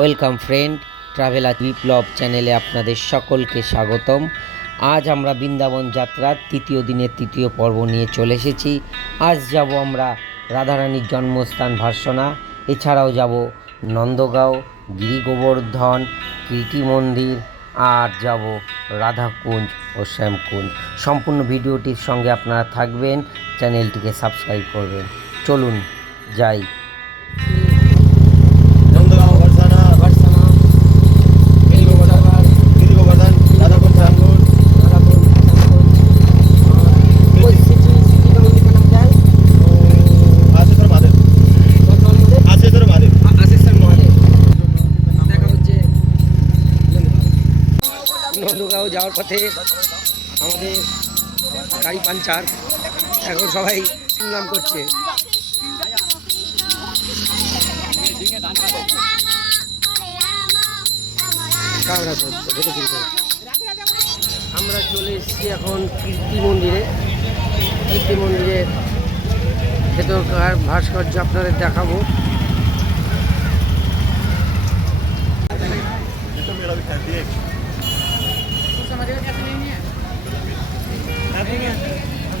Welcome friend traveller বিপ্লব চ্যানেলে আপনাদের সকলকে স্বাগতম। আজ আমরা বৃন্দাবন যাত্রার তৃতীয় দিনের তৃতীয় পর্ব নিয়ে চলে এসেছি। আজ যাব আমরা রাধারানীর জন্মস্থান ভার্সনা। এছাড়াও যাব নন্দগাঁও গিরি গোবর্ধন কীর্তি মন্দির, আর যাব রাধাকুঞ্জ ও শ্যামকুঞ্জ। সম্পূর্ণ ভিডিওটির সঙ্গে আপনারা থাকবেন, চ্যানেলটিকে সাবস্ক্রাইব করবেন। চলুন যাই। যাওয়ার পথে আমাদের গাড়ি পাঞ্চার এখন সবাই নাম করছে। আমরা চলে এসেছি এখন কীর্তি মন্দিরে। কীর্তি মন্দিরের ভেতরকার ভাস্কর্য আপনাদের দেখাবো। มาเยอะแยะที่นี่เนี่ยแล้วที่เนี่ย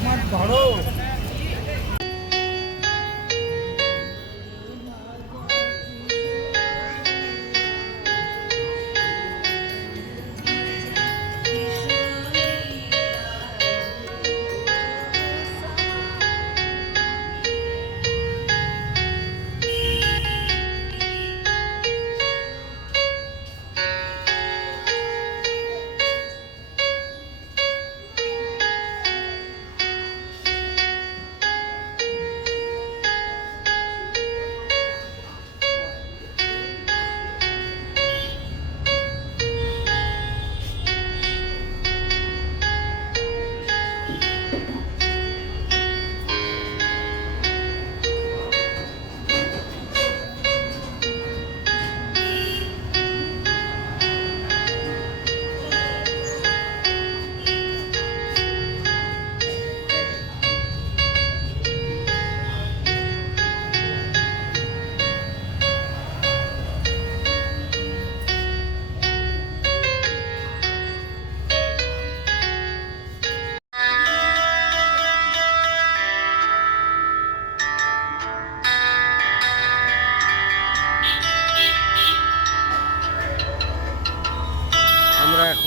มันขอโล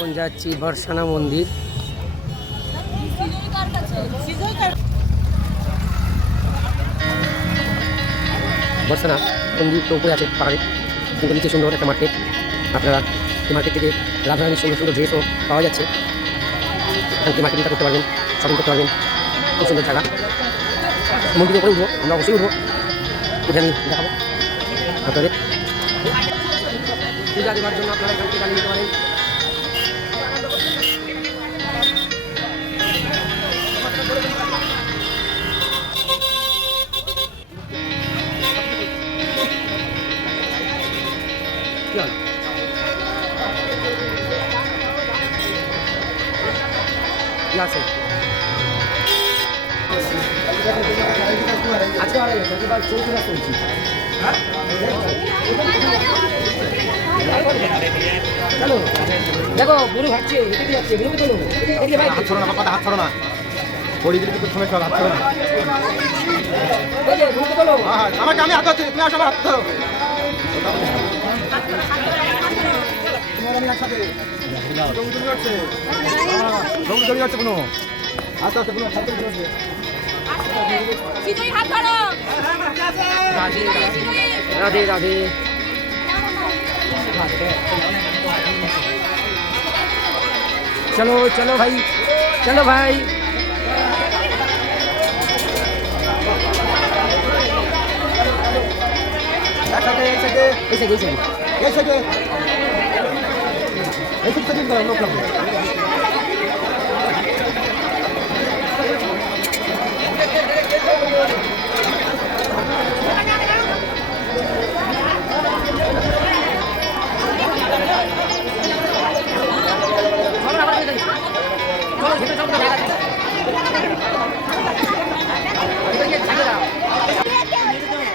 এখন যাচ্ছি বর্ষানা মন্দির। বর্ষানা মন্দির তো উপরে আছে পাহাড়ে, কিন্তু নিচে সুন্দর একটা মার্কেট আপনারা এই মার্কেট থেকে রাধারানীর সুন্দর সুন্দর ড্রেসও পাওয়া যাচ্ছে। এখান মার্কেটিংটা করতে পারবেন শপিং করতে পারবেন। খুব সুন্দর জায়গা। মন্দিরের উপরে উঠবো, আমরা অবশ্যই উঠবো। উঠে আমি দেখাবো আপনাদের। পূজা দেওয়ার জন্য আপনারা এখান থেকে নিতে পারেন। কি আছে আজকে আড়াই আছে এবার চলছে না চলছি চলো। দেখো বুড়ো ভাগছে হেঁটে যাচ্ছে বুড়ো চলো। এদিকে ভাই। হাত ছড়ো না হাত ছড়ো না। পড়ি দিলে কিন্তু সময় হাত ছড়ো না। এই যে বুড়ো চলো। হ্যাঁ, আমাকে আমি হাত ধরছি তুমি আসো আমার হাত ধরো। আস্তে আস্তে কোনো হাত রাধে রাধে চলো চলো ভাই চলো ভাই। একসাথে একসাথে এসে গেছে।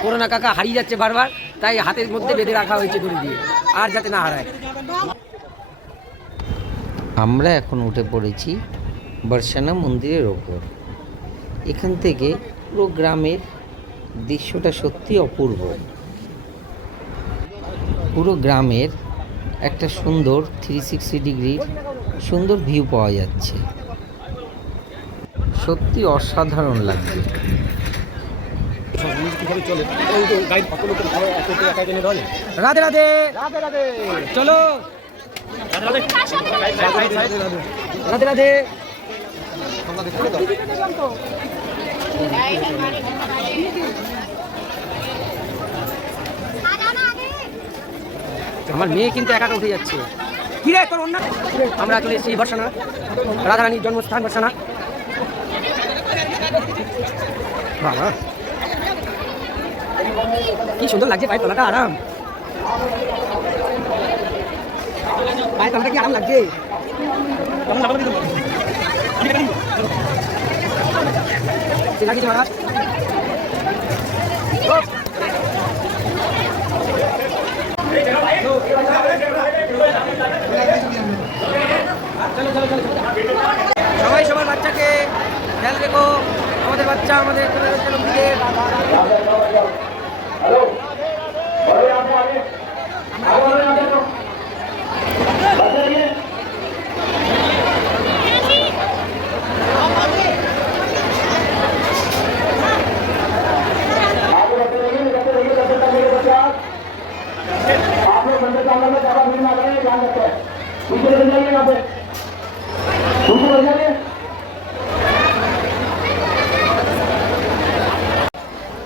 করোনা কাকা হারিয়ে যাচ্ছে বারবার। তাই হাতের মধ্যে বেঁধে রাখা হয়েছে দড়ি দিয়ে, আর যাতে না হারায়। আমরা এখন উঠে পড়েছি বর্ষানা মন্দিরের ওপর। এখান থেকে পুরো গ্রামের দৃশ্যটা সত্যি অপূর্ব। পুরো গ্রামের একটা সুন্দর থ্রি সিক্সটি ডিগ্রির সুন্দর ভিউ পাওয়া যাচ্ছে। সত্যি অসাধারণ লাগছে। রাধে রাধে। রাধে রাধে। চলো। রাধে রাধে। আমার মেয়ে কিন্তু একা উঠে যাচ্ছে। কি রে তোর অন্য আমরা চলে এসেছি বর্ষানা রাধারানীর জন্মস্থান বর্ষানা বাবা। কি সুন্দর লাগছে পায়ের তলাটা আরাম। পায়ের তলাটা কি আরাম লাগছে? লাগিয়েছে মহারাজ সবাই সবার বাচ্চাকে খেয়াল রেখো। আমাদের বাচ্চা আমাদের দিকে।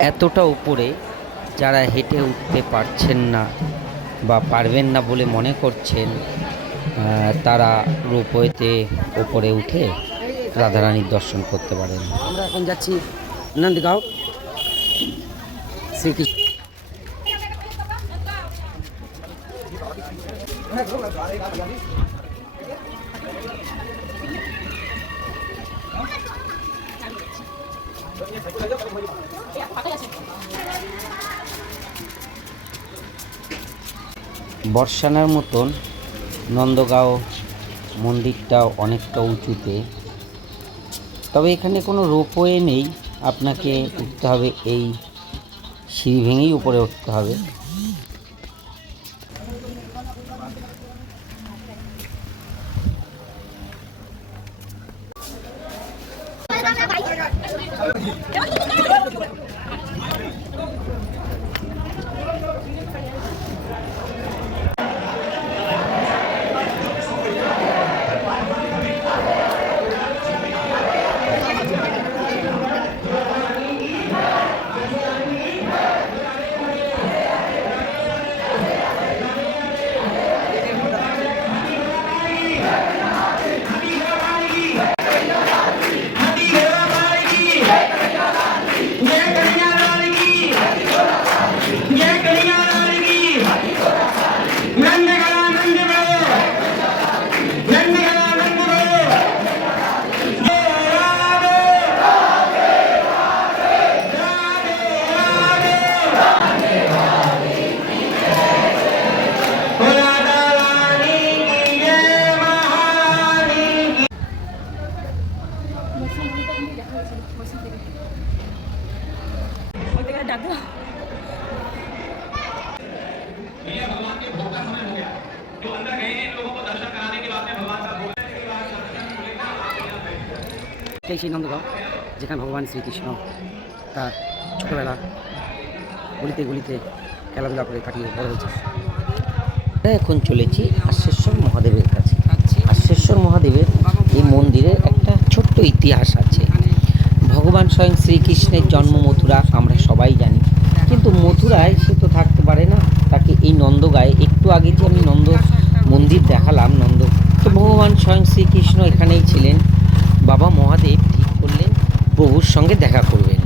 এতটা উপরে যারা হেঁটে উঠতে পারছেন না বা পারবেন না বলে মনে করছেন তারা রোপওয়েতে ওপরে উঠে রাধারানীর দর্শন করতে পারেন। আমরা এখন যাচ্ছি নন্দগাঁও। শ্রীকৃষ্ণ বর্ষানার মতন নন্দগাঁও মন্দিরটাও অনেকটা উঁচুতে। তবে এখানে কোনো রোপওয়ে নেই। আপনাকে উঠতে হবে এই সিঁড়ি ভেঙেই উপরে উঠতে হবে। এই সেই নন্দগাঁও যেখানে ভগবান শ্রীকৃষ্ণ তার ছোটোবেলা গুলিতে গুলিতে খেলাধুলা করে কাটিয়ে বড় হয়েছে। এখন চলেছি আশ্বেশ্বর মহাদেবের কাছে। আশ্বেশ্বর মহাদেবের এই মন্দিরের একটা ছোট্ট ইতিহাস আছে। ভগবান স্বয়ং শ্রীকৃষ্ণের জন্ম মথুরা আমরা সবাই জানি কিন্তু মথুরায় সে তো থাকতে পারে না তাকে এই নন্দগায়ে একটু আগে যে আমি নন্দ মন্দির দেখালাম নন্দ তো ভগবান স্বয়ং শ্রীকৃষ্ণ এখানেই ছিলেন বাবা মহাদেব ঠিক করলেন প্রভুর সঙ্গে দেখা করবেন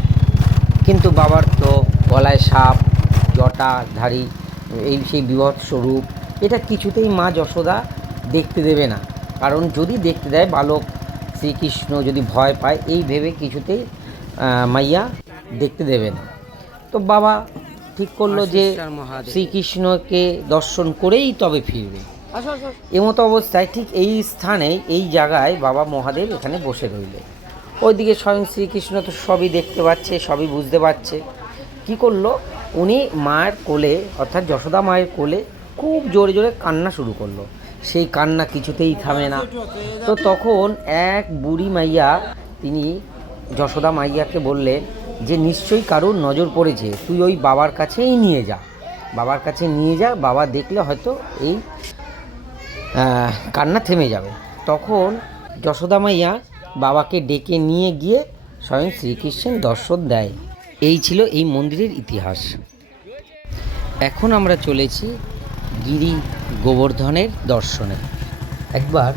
কিন্তু বাবার তো গলায় সাপ জটা জটাধারী এই সেই বিভৎ স্বরূপ এটা কিছুতেই মা যশোদা দেখতে দেবে না। কারণ যদি দেখতে দেয় বালক শ্রীকৃষ্ণ যদি ভয় পায় এই ভেবে কিছুতেই মাইয়া দেখতে দেবে না। তো বাবা ঠিক করল যে শ্রীকৃষ্ণকে দর্শন করেই তবে ফিরবে। এমতো অবস্থায় ঠিক এই স্থানে এই জায়গায় বাবা মহাদেব এখানে বসে রইলেন। ওইদিকে স্বয়ং শ্রীকৃষ্ণ তো সবই দেখতে পাচ্ছে, সবই বুঝতে পারছে। কি করল? উনি মায়ের কোলে, অর্থাৎ যশোদা মায়ের কোলে খুব জোরে জোরে কান্না শুরু করল। সেই কান্না কিছুতেই থামে না। তো তখন এক বুড়ি মাইয়া, তিনি যশোদা মাইয়াকে বললেন যে, নিশ্চয়ই কারোর নজর পড়েছে, তুই ওই বাবার কাছেই নিয়ে যা। বাবার কাছে নিয়ে যা, বাবা দেখলে হয়তো এই কান্না থেমে যাবে। তখন যশোদা মাইয়া বাবাকে ডেকে নিয়ে গিয়ে স্বয়ং শ্রীকৃষ্ণের দর্শন দেয়। এই ছিল এই মন্দিরের ইতিহাস। এখন আমরা চলেছি গিরি গোবর্ধনের দর্শনে। একবার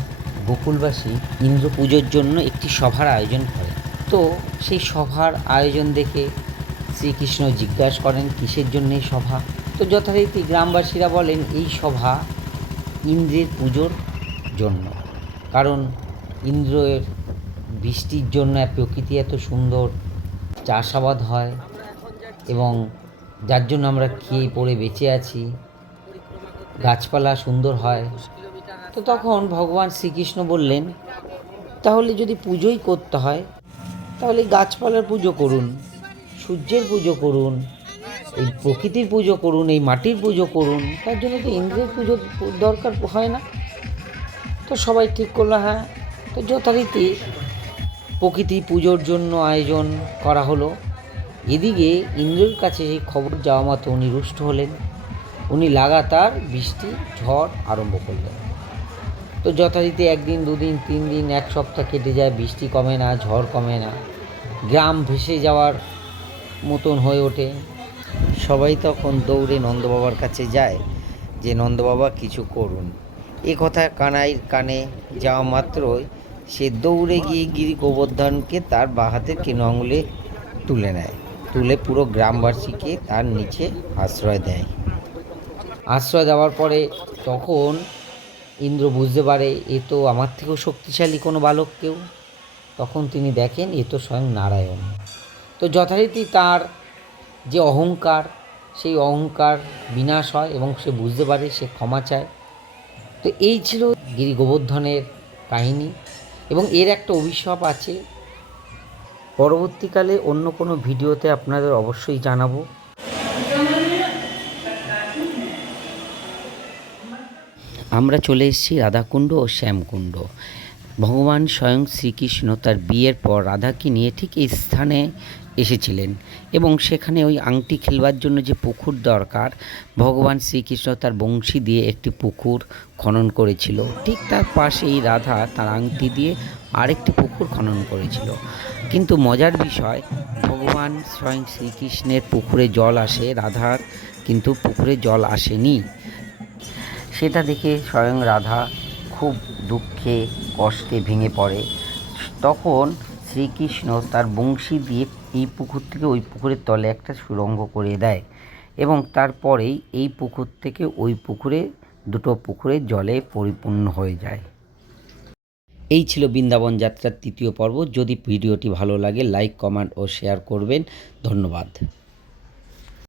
গোকুলবাসী ইন্দ্র পুজোর জন্য একটি সভার আয়োজন করে। তো সেই সভার আয়োজন দেখে শ্রীকৃষ্ণ জিজ্ঞাসা করেন, কিসের জন্য এই সভা? তো যথারীতি গ্রামবাসীরা বলেন, এই সভা ইন্দ্রের পুজোর জন্য। কারণ ইন্দ্রের বৃষ্টির জন্য প্রকৃতি এত সুন্দর, চাষাবাদ হয় এবং যার জন্য আমরা খেয়ে পড়ে বেঁচে আছি। গাছপালা সুন্দর হয়। তো তখন ভগবান শ্রীকৃষ্ণ বললেন, তাহলে যদি পুজোই করতে হয়, তাহলে গাছপালার পুজো করুন, সূর্যের পুজো করুন, এই প্রকৃতির পুজো করুন, এই মাটির পুজো করুন, তার জন্য তো ইন্দ্রের পুজো দরকার, হয় না? তো সবাই ঠিক করল হ্যাঁ। তো যথারীতি প্রকৃতি পুজোর জন্য আয়োজন করা হলো। এদিকে ইন্দ্রের কাছে সেই খবর যাওয়া মাত্র উনি রুষ্ট হলেন। উনি লাগাতার বৃষ্টি, ঝড় আরম্ভ করলেন। তো যথারীতি একদিন, দুদিন, তিন দিন, এক সপ্তাহ কেটে যায়, বৃষ্টি কমে না, ঝড় কমে না। গ্রাম ভেসে যাওয়ার মতন হয়ে ওঠে। সবাই তখন দৌড়ে নন্দবাবার কাছে যায় যে, নন্দবাবা, কিছু করুন। এ কথা কানাইয়ের কানে যাওয়া মাত্রই সে দৌড়ে গিয়ে গিরি গোবর্ধনকে তার বাঁ হাতের কিনো আঙুলে তুলে নেয়। তুলে পুরো গ্রামবাসীকে তার নিচে আশ্রয় দেয়। আশ্রয় দেওয়ার পরে তখন ইন্দ্র বুঝতে পারে, এ তো আমার থেকেও শক্তিশালী কোনো বালক কেউ। তখন তিনি দেখেন, এ তো স্বয়ং নারায়ণ। তো যথারীতি তার যে অহংকার, সেই অহংকার বিনাশ হয় এবং সে বুঝতে পারে, সে ক্ষমা চায়। তো এই ছিল গিরি গোবর্ধনের কাহিনী। এবং এর একটা অভিশাপ আছে। পরবর্তীকালে অন্য কোনো ভিডিওতে আপনাদের অবশ্যই জানাব। আমরা চলে এসেছি রাধাকুণ্ড ও শ্যামকুণ্ড। ভগবান স্বয়ং শ্রীকৃষ্ণ তার বিয়ের পর রাধাকে নিয়ে ঠিক এই স্থানে এসেছিলেন এবং সেখানে ওই আংটি খেলবার জন্য যে পুকুর দরকার, ভগবান শ্রীকৃষ্ণ তার বংশী দিয়ে একটি পুকুর খনন করেছিল। ঠিক তার পাশেই রাধা তার আংটি দিয়ে আরেকটি পুকুর খনন করেছিল। কিন্তু মজার বিষয়, ভগবান স্বয়ং শ্রীকৃষ্ণের পুকুরে জল আসে, রাধার কিন্তু পুকুরে জল আসেনি। সেটা দেখে স্বয়ং রাধা খুব দুঃখে, কষ্টে ভেঙে পড়ে। তখন শ্রীকৃষ্ণ তার বংশী দিয়ে এই পুকুর থেকে ওই পুকুরের তলে একটা সুরঙ্গ করে দেয় এবং তারপরেই এই পুকুর থেকে ওই পুকুরে দুটো পুকুরে জলে পরিপূর্ণ হয়ে যায়। এই ছিল বৃন্দাবন যাত্রার তৃতীয় পর্ব। যদি ভিডিওটি ভালো লাগে লাইক কমেন্ট ও শেয়ার করবেন। ধন্যবাদ।